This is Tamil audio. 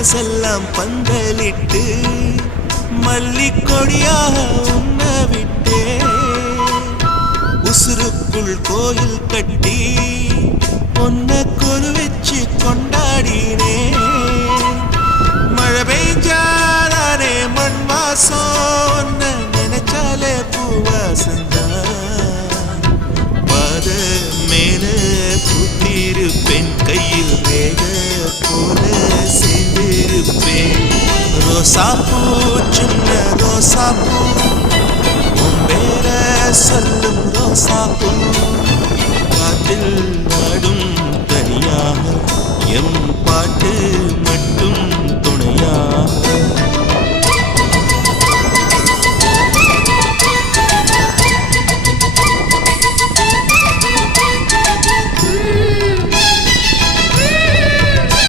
மனசெல்லாம் பந்தலிட்டு மல்லிக்கொடியாக உண்ண விட்டே உசுருக்குள் கோயில் கட்டி பொன்ன கொரு வச்சு கொண்டாடினே மழை பெய்ஞ்சாலே மண் வாசம் நினைச்சாலே பூவாசந்தான் பாத மேல பூத்திருப்பேன் கையில் வேக போல சேர்ந்திருப்பேன் ரோசாப்பூ சின்ன ரோசாப்பூ உம்பேர சொல்லும் ரோசாப்பூ காற்றில் நாடும் தனியாக எம் பாட்டு மட்டும் துணையாக